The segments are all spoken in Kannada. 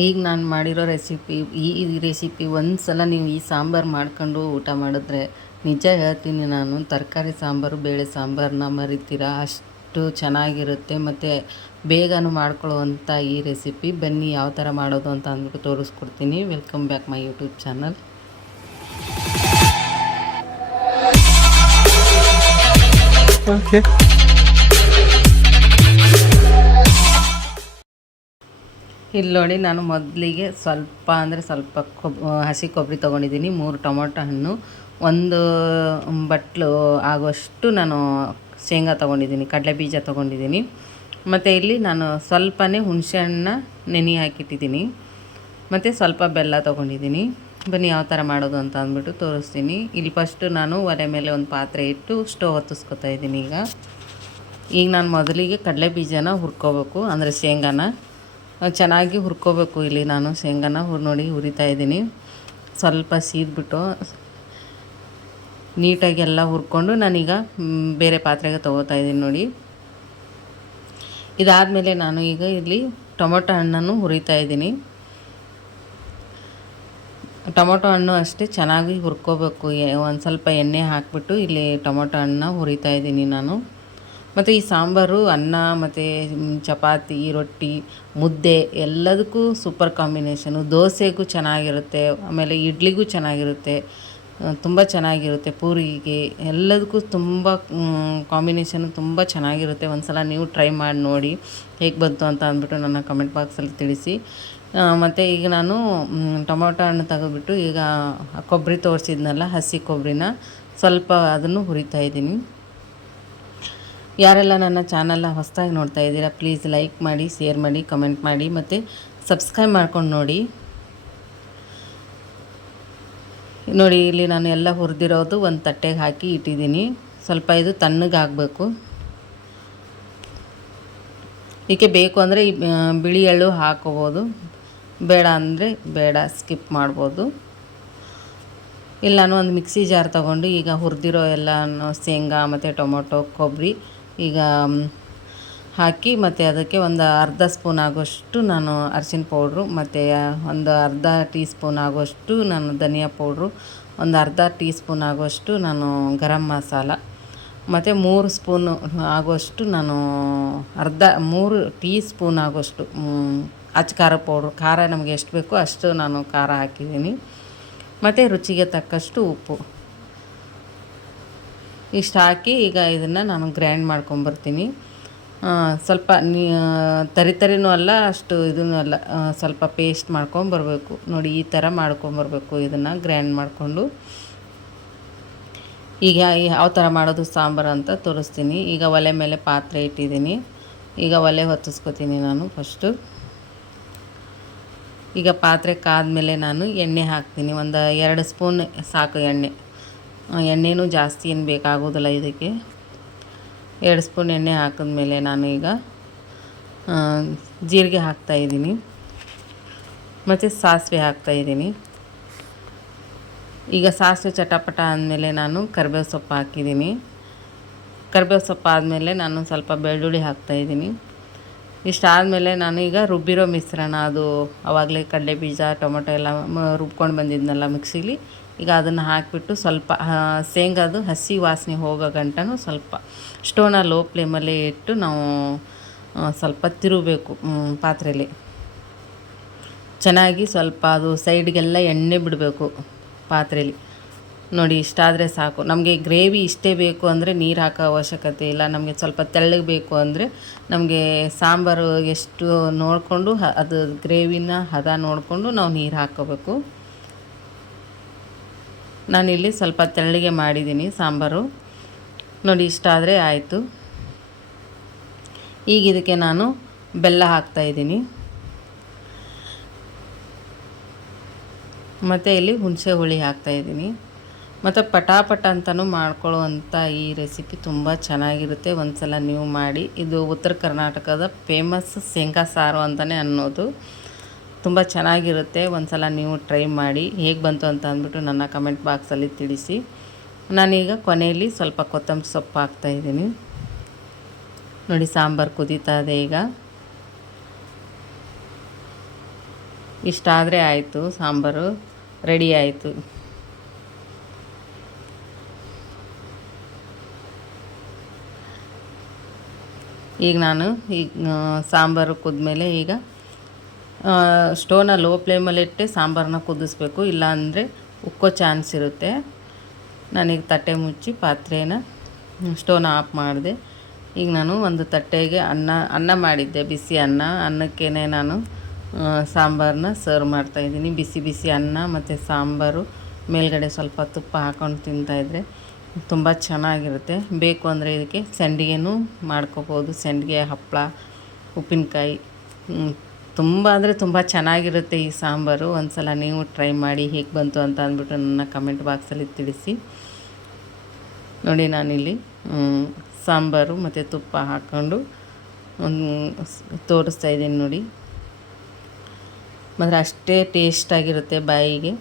ಈಗ ನಾನು ಮಾಡಿರೋ ರೆಸಿಪಿ ಈ ರೆಸಿಪಿ ಒಂದು ಸಲ ನೀವು ಈ ಸಾಂಬಾರು ಮಾಡ್ಕೊಂಡು ಊಟ ಮಾಡಿದ್ರೆ ನಿಜ ಹೇಳ್ತೀನಿ, ನಾನು ತರಕಾರಿ ಸಾಂಬಾರು ಬೇಳೆ ಸಾಂಬಾರನ್ನ ಮರಿತೀರ, ಅಷ್ಟು ಚೆನ್ನಾಗಿರುತ್ತೆ. ಮತ್ತು ಬೇಗನೂ ಮಾಡ್ಕೊಳ್ಳುವಂಥ ಈ ರೆಸಿಪಿ ಬನ್ನಿ ಯಾವ ಥರ ಮಾಡೋದು ಅಂತ ಅಂದ್ಬಿಟ್ಟು ತೋರಿಸ್ಕೊಡ್ತೀನಿ. Welcome back my YouTube channel. Okay, ಇಲ್ಲಿ ನೋಡಿ, ನಾನು ಮೊದಲಿಗೆ ಸ್ವಲ್ಪ ಅಂದರೆ ಸ್ವಲ್ಪ ಹಸಿ ಕೊಬ್ಬರಿ ತೊಗೊಂಡಿದ್ದೀನಿ, 3 ಟೊಮೊಟೊ ಹಣ್ಣು, 1 ಬಟ್ಲು ಆಗುವಷ್ಟು ನಾನು ಶೇಂಗಾ ತೊಗೊಂಡಿದ್ದೀನಿ, ಕಡಲೆ ಬೀಜ ತೊಗೊಂಡಿದ್ದೀನಿ. ಮತ್ತು ಇಲ್ಲಿ ನಾನು ಸ್ವಲ್ಪನೇ ಹುಣಸೆ ಹಣ್ಣನ್ನ ನೆನೆ ಹಾಕಿಟ್ಟಿದ್ದೀನಿ, ಮತ್ತು ಸ್ವಲ್ಪ ಬೆಲ್ಲ ತೊಗೊಂಡಿದ್ದೀನಿ. ಬನ್ನಿ ಯಾವ ಥರ ಮಾಡೋದು ಅಂತ ಅಂದ್ಬಿಟ್ಟು ತೋರಿಸ್ತೀನಿ. ಇಲ್ಲಿ ಫಸ್ಟು ನಾನು ಒಲೆ ಮೇಲೆ ಒಂದು ಪಾತ್ರೆ ಇಟ್ಟು ಸ್ಟವ್ ಹೊತ್ತಿಸ್ಕೊತಾ ಇದ್ದೀನಿ. ಈಗ ನಾನು ಮೊದಲಿಗೆ ಕಡಲೆ ಬೀಜನ ಹುರ್ಕೋಬೇಕು, ಅಂದರೆ ಶೇಂಗಾನ ಚೆನ್ನಾಗಿ ಹುರ್ಕೋಬೇಕು. ಇಲ್ಲಿ ನಾನು ಶೇಂಗಾನ ನೋಡಿ ಹುರಿತಾ ಇದ್ದೀನಿ. ಸ್ವಲ್ಪ ಸೀದ್ಬಿಟ್ಟು ನೀಟಾಗಿ ಎಲ್ಲ ಹುರ್ಕೊಂಡು ನಾನೀಗ ಬೇರೆ ಪಾತ್ರೆಗೆ ತೊಗೋತಾ ಇದ್ದೀನಿ ನೋಡಿ. ಇದಾದಮೇಲೆ ನಾನು ಈಗ ಇಲ್ಲಿ ಟೊಮೊಟೊ ಹಣ್ಣನ್ನು ಹುರಿತಾ ಇದ್ದೀನಿ. ಟೊಮೊಟೊ ಹಣ್ಣು ಅಷ್ಟೇ ಚೆನ್ನಾಗಿ ಹುರ್ಕೋಬೇಕು. ಒಂದು ಸ್ವಲ್ಪ ಎಣ್ಣೆ ಹಾಕಿಬಿಟ್ಟು ಇಲ್ಲಿ ಟೊಮೊಟೊ ಹಣ್ಣನ್ನ ಹುರಿತಾ ಇದ್ದೀನಿ ನಾನು. ಮತ್ತು ಈ ಸಾಂಬಾರು ಅನ್ನ ಮತ್ತು ಚಪಾತಿ, ರೊಟ್ಟಿ, ಮುದ್ದೆ ಎಲ್ಲದಕ್ಕೂ ಸೂಪರ್ ಕಾಂಬಿನೇಷನು. ದೋಸೆಗೂ ಚೆನ್ನಾಗಿರುತ್ತೆ, ಆಮೇಲೆ ಇಡ್ಲಿಗೂ ಚೆನ್ನಾಗಿರುತ್ತೆ, ತುಂಬ ಚೆನ್ನಾಗಿರುತ್ತೆ, ಪೂರಿಗೆ ಎಲ್ಲದಕ್ಕೂ ತುಂಬ ಕಾಂಬಿನೇಷನು ತುಂಬ ಚೆನ್ನಾಗಿರುತ್ತೆ. ಒಂದು ಸಲ ನೀವು ಟ್ರೈ ಮಾಡಿ ನೋಡಿ ಹೇಗೆ ಬಂತು ಅಂತ ಅಂದ್ಬಿಟ್ಟು ನನ್ನ ಕಮೆಂಟ್ ಬಾಕ್ಸಲ್ಲಿ ತಿಳಿಸಿ. ಮತ್ತು ಈಗ ನಾನು ಟೊಮೊಟೊ ಹಣ್ಣು ತೆಗೆದುಬಿಟ್ಟು ಈಗ ಕೊಬ್ಬರಿ ತೋರಿಸಿದ್ನಲ್ಲ, ಹಸಿ ಕೊಬ್ಬರಿನ ಸ್ವಲ್ಪ ಅದನ್ನು ಹುರಿತಾ ಇದ್ದೀನಿ. ಯಾರೆಲ್ಲ ನನ್ನ ಚಾನಲ್ನ ಹೊಸದಾಗಿ ನೋಡ್ತಾ ಇದ್ದೀರಾ, ಪ್ಲೀಸ್ ಲೈಕ್ ಮಾಡಿ, ಶೇರ್ ಮಾಡಿ, ಕಮೆಂಟ್ ಮಾಡಿ, ಮತ್ತು ಸಬ್ಸ್ಕ್ರೈಬ್ ಮಾಡ್ಕೊಂಡು ನೋಡಿ. ನೋಡಿ, ಇಲ್ಲಿ ನಾನು ಎಲ್ಲ ಹುರಿದಿರೋದು ಒಂದು ತಟ್ಟೆಗೆ ಹಾಕಿ ಇಟ್ಟಿದ್ದೀನಿ. ಸ್ವಲ್ಪ ಇದು ತಣ್ಣಗಾಗಬೇಕು. ಇದಕ್ಕೆ ಬೇಕು ಅಂದರೆ ಬಿಳಿ ಎಳ್ಳು ಹಾಕೋಬೋದು, ಬೇಡ ಅಂದರೆ ಬೇಡ, ಸ್ಕಿಪ್ ಮಾಡ್ಬೋದು. ಇಲ್ಲ, ನಾನು ಒಂದು ಮಿಕ್ಸಿ ಜಾರ್ ತೊಗೊಂಡು ಈಗ ಹುರಿದಿರೋ ಎಲ್ಲ ಶೇಂಗಾ ಮತ್ತು ಟೊಮೊಟೊ, ಕೊಬ್ಬರಿ ಈಗ ಹಾಕಿ, ಮತ್ತು ಅದಕ್ಕೆ ಒಂದು ಅರ್ಧ ಸ್ಪೂನ್ ಆಗೋಷ್ಟು ನಾನು ಅರಿಶಿನ ಪೌಡ್ರು, ಮತ್ತು ಒಂದು ಅರ್ಧ ಟೀ ಸ್ಪೂನ್ ಆಗೋಷ್ಟು ನಾನು ಧನಿಯಾ ಪೌಡ್ರು, ಒಂದು ಅರ್ಧ ಟೀ ಸ್ಪೂನ್ ಆಗೋಷ್ಟು ನಾನು ಗರಂ ಮಸಾಲ, ಮತ್ತು 3 ಸ್ಪೂನು ಆಗೋಷ್ಟು ನಾನು 3 ಟೀ ಸ್ಪೂನ್ ಆಗೋಷ್ಟು ಅಚ್ಚ ಖಾರ ಪೌಡ್ರು. ಖಾರ ನಮಗೆ ಎಷ್ಟು ಬೇಕೋ ಅಷ್ಟು ನಾನು ಖಾರ ಹಾಕಿದ್ದೀನಿ. ಮತ್ತು ರುಚಿಗೆ ತಕ್ಕಷ್ಟು ಉಪ್ಪು ಇಷ್ಟು ಹಾಕಿ ಈಗ ಇದನ್ನು ನಾನು ಗ್ರೈಂಡ್ ಮಾಡ್ಕೊಂಬರ್ತೀನಿ. ಸ್ವಲ್ಪ ತರಿನೂ ಅಲ್ಲ, ಅಷ್ಟು ಇದೂ ಅಲ್ಲ, ಸ್ವಲ್ಪ ಪೇಸ್ಟ್ ಮಾಡ್ಕೊಂಬರ್ಬೇಕು ನೋಡಿ. ಈ ಥರ ಮಾಡ್ಕೊಂಬರ್ಬೇಕು ಇದನ್ನು ಗ್ರೈಂಡ್ ಮಾಡಿಕೊಂಡು. ಈಗ ಯಾವ ಥರ ಮಾಡೋದು ಸಾಂಬಾರು ಅಂತ ತೋರಿಸ್ತೀನಿ. ಈಗ ಒಲೆ ಮೇಲೆ ಪಾತ್ರೆ ಇಟ್ಟಿದ್ದೀನಿ. ಈಗ ಒಲೆ ಹೊತ್ತಿಸ್ಕೊತೀನಿ ನಾನು ಫಸ್ಟು. ಈಗ ಪಾತ್ರೆ ಕಾದ್ಮೇಲೆ ನಾನು ಎಣ್ಣೆ ಹಾಕ್ತೀನಿ. ಒಂದು 2 ಸ್ಪೂನ್ ಸಾಕು ಎಣ್ಣೆ. ಎಣ್ಣೆನೂ ಜಾಸ್ತಿ ಏನು ಬೇಕಾಗೋದಿಲ್ಲ ಇದಕ್ಕೆ. 2 ಸ್ಪೂನ್ ಎಣ್ಣೆ ಹಾಕಿದ್ಮೇಲೆ ನಾನು ಈಗ ಜೀರಿಗೆ ಹಾಕ್ತಾಯಿದ್ದೀನಿ, ಮತ್ತು ಸಾಸಿವೆ ಹಾಕ್ತಾಯಿದ್ದೀನಿ. ಈಗ ಸಾಸಿವೆ ಚಟಪಟ ಅಂದಮೇಲೆ ನಾನು ಕರಿಬೇವು ಸೊಪ್ಪು ಹಾಕಿದ್ದೀನಿ. ಕರಿಬೇವು ಸೊಪ್ಪು ಆದಮೇಲೆ ನಾನು ಸ್ವಲ್ಪ ಬೆಳ್ಳುಳ್ಳಿ ಹಾಕ್ತಾಯಿದ್ದೀನಿ. ಇಷ್ಟಾದಮೇಲೆ ನಾನು ಈಗ ರುಬ್ಬಿರೋ ಮಿಶ್ರಣ, ಅದು ಆವಾಗಲೇ ಕಡಲೆ ಬೀಜ, ಟೊಮೊಟೊ ಎಲ್ಲ ರುಬ್ಕೊಂಡು ಬಂದಿದ್ನಲ್ಲ ಮಿಕ್ಸಿಲಿ, ಈಗ ಅದನ್ನು ಹಾಕಿಬಿಟ್ಟು ಸ್ವಲ್ಪ ಶೇಂಗಾದು ಹಸಿ ವಾಸನೆ ಹೋಗೋ ಗಂಟನೂ ಸ್ವಲ್ಪ ಸ್ಟೋವ್ನ ಲೋ ಫ್ಲೇಮಲ್ಲಿ ಇಟ್ಟು ನಾವು ಸ್ವಲ್ಪ ತಿರುಗಬೇಕು ಪಾತ್ರೆಯಲ್ಲಿ. ಚೆನ್ನಾಗಿ ಸ್ವಲ್ಪ ಅದು ಸೈಡ್ಗೆಲ್ಲ ಎಣ್ಣೆ ಬಿಡಬೇಕು ಪಾತ್ರೆಯಲ್ಲಿ ನೋಡಿ. ಇಷ್ಟಾದರೆ ಸಾಕು. ನಮಗೆ ಗ್ರೇವಿ ಇಷ್ಟೇ ಬೇಕು ಅಂದರೆ ನೀರು ಹಾಕೋ ಅವಶ್ಯಕತೆ ಇಲ್ಲ. ನಮಗೆ ಸ್ವಲ್ಪ ತೆಳ್ಳಗೆ ಬೇಕು ಅಂದರೆ ನಮಗೆ ಸಾಂಬಾರು ಎಷ್ಟು ನೋಡಿಕೊಂಡು ಅದು ಗ್ರೇವಿನ ಹದ ನೋಡಿಕೊಂಡು ನಾವು ನೀರು ಹಾಕ್ಕೋಬೇಕು. ನಾನಿಲ್ಲಿ ಸ್ವಲ್ಪ ತೆಳ್ಳಗೆ ಮಾಡಿದ್ದೀನಿ ಸಾಂಬಾರು ನೋಡಿ. ಇಷ್ಟಾದರೆ ಆಯಿತು. ಈಗ ಇದಕ್ಕೆ ನಾನು ಬೆಲ್ಲ ಹಾಕ್ತಾಯಿದ್ದೀನಿ, ಮತ್ತು ಇಲ್ಲಿ ಹುಣಸೆ ಹುಳಿ ಹಾಕ್ತಾಯಿದ್ದೀನಿ. ಮತ್ತು ಪಟಾಪಟ ಅಂತಲೂ ಮಾಡ್ಕೊಳ್ಳುವಂಥ ಈ ರೆಸಿಪಿ ತುಂಬ ಚೆನ್ನಾಗಿರುತ್ತೆ. ಒಂದು ಸಲ ನೀವು ಮಾಡಿ. ಇದು ಉತ್ತರ ಕರ್ನಾಟಕದ ಫೇಮಸ್ ಶೇಂಗಾ ಸಾರು ಅಂತಲೇ ಅನ್ನೋದು. ತುಂಬ ಚೆನ್ನಾಗಿರುತ್ತೆ. ಒಂದು ಸಲ ನೀವು ಟ್ರೈ ಮಾಡಿ. ಹೇಗೆ ಬಂತು ಅಂತ ಅಂದ್ಬಿಟ್ಟು ನನ್ನ ಕಮೆಂಟ್ ಬಾಕ್ಸಲ್ಲಿ ತಿಳಿಸಿ. ನಾನೀಗ ಕೊನೆಯಲ್ಲಿ ಸ್ವಲ್ಪ ಕೊತ್ತಂಬರಿ ಸೊಪ್ಪು ಹಾಕ್ತಾಯಿದ್ದೀನಿ ನೋಡಿ. ಸಾಂಬಾರು ಕುದೀತಾ ಇದೆ ಈಗ. ಇಷ್ಟಾದರೆ ಆಯಿತು, ಸಾಂಬಾರು ರೆಡಿ ಆಯಿತು. ಈಗ ನಾನು ಸಾಂಬಾರು ಕುದ್ಮೇಲೆ ಈಗ ಸ್ಟೋವ್ನ ಲೋ ಫ್ಲೇಮಲ್ಲಿಟ್ಟು ಸಾಂಬಾರನ್ನ ಕುದಿಸ್ಬೇಕು, ಇಲ್ಲಾಂದರೆ ಉಕ್ಕೋ ಚಾನ್ಸ್ ಇರುತ್ತೆ. ನಾನೀಗ ತಟ್ಟೆ ಮುಚ್ಚಿ ಪಾತ್ರೆನ ಸ್ಟೋವ್ನ ಆಫ್ ಮಾಡಿದೆ. ಈಗ ನಾನು ಒಂದು ತಟ್ಟೆಗೆ ಅನ್ನ ಮಾಡಿದ್ದೆ, ಬಿಸಿ ಅನ್ನಕ್ಕೇ ನಾನು ಸಾಂಬಾರನ್ನ ಸರ್ವ್ ಮಾಡ್ತಾಯಿದ್ದೀನಿ. ಬಿಸಿ ಬಿಸಿ ಅನ್ನ ಮತ್ತು ಸಾಂಬಾರು ಮೇಲ್ಗಡೆ ಸ್ವಲ್ಪ ತುಪ್ಪ ಹಾಕ್ಕೊಂಡು ತಿಂತಾಯಿದ್ರೆ ತುಂಬ ಚೆನ್ನಾಗಿರುತ್ತೆ. ಬೇಕು ಅಂದರೆ ಇದಕ್ಕೆ ಸಂಡಿಗೆನೂ ಮಾಡ್ಕೋಬೋದು, ಸಂಡಿಗೆ, ಹಪ್ಪಳ, ಉಪ್ಪಿನಕಾಯಿ. ತುಂಬ ಅಂದರೆ ತುಂಬ ಚೆನ್ನಾಗಿರುತ್ತೆ ಈ ಸಾಂಬಾರು. ಒಂದು ಸಲ ನೀವು ಟ್ರೈ ಮಾಡಿ ಹೇಗೆ ಬಂತು ಅಂತ ಅಂದ್ಬಿಟ್ಟು ನನ್ನ ಕಮೆಂಟ್ ಬಾಕ್ಸಲ್ಲಿ ತಿಳಿಸಿ. ನೋಡಿ, ನಾನಿಲ್ಲಿ ಸಾಂಬಾರು ಮತ್ತು ತುಪ್ಪ ಹಾಕ್ಕೊಂಡು ತೋರಿಸ್ತಾ ಇದ್ದೀನಿ ನೋಡಿ. ಮಾತ್ರ ಅಷ್ಟೇ ಟೇಸ್ಟಾಗಿರುತ್ತೆ ಬಾಯಿಗೆ.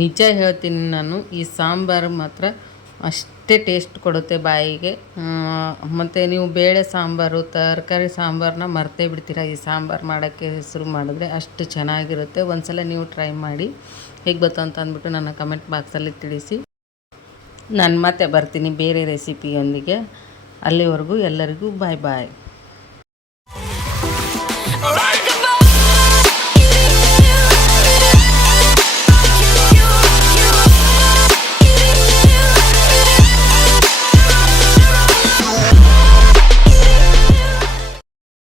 ನಿಜ ಹೇಳ್ತೀನಿ, ನಾನು ಈ ಸಾಂಬಾರು ಮಾತ್ರ ಅಷ್ಟೇ ಟೇಸ್ಟ್ ಕೊಡುತ್ತೆ ಬಾಯಿಗೆ. ಮತ್ತು ನೀವು ಬೇಳೆ ಸಾಂಬಾರು, ತರಕಾರಿ ಸಾಂಬಾರನ್ನ ಮರ್ತೇ ಬಿಡ್ತೀರ ಈ ಸಾಂಬಾರು ಮಾಡೋಕ್ಕೆ ಶುರು ಮಾಡಿದ್ರೆ. ಅಷ್ಟು ಚೆನ್ನಾಗಿರುತ್ತೆ. ಒಂದು ಸಲ ನೀವು ಟ್ರೈ ಮಾಡಿ ಹೇಗೆ ಗೊತ್ತು ಅಂತ ಅಂದ್ಬಿಟ್ಟು ನನ್ನ ಕಮೆಂಟ್ ಬಾಕ್ಸಲ್ಲಿ ತಿಳಿಸಿ. ನಾನು ಮತ್ತೆ ಬರ್ತೀನಿ ಬೇರೆ ರೆಸಿಪಿಯೊಂದಿಗೆ. ಅಲ್ಲಿವರೆಗೂ ಎಲ್ಲರಿಗೂ ಬಾಯ್ ಬಾಯ್.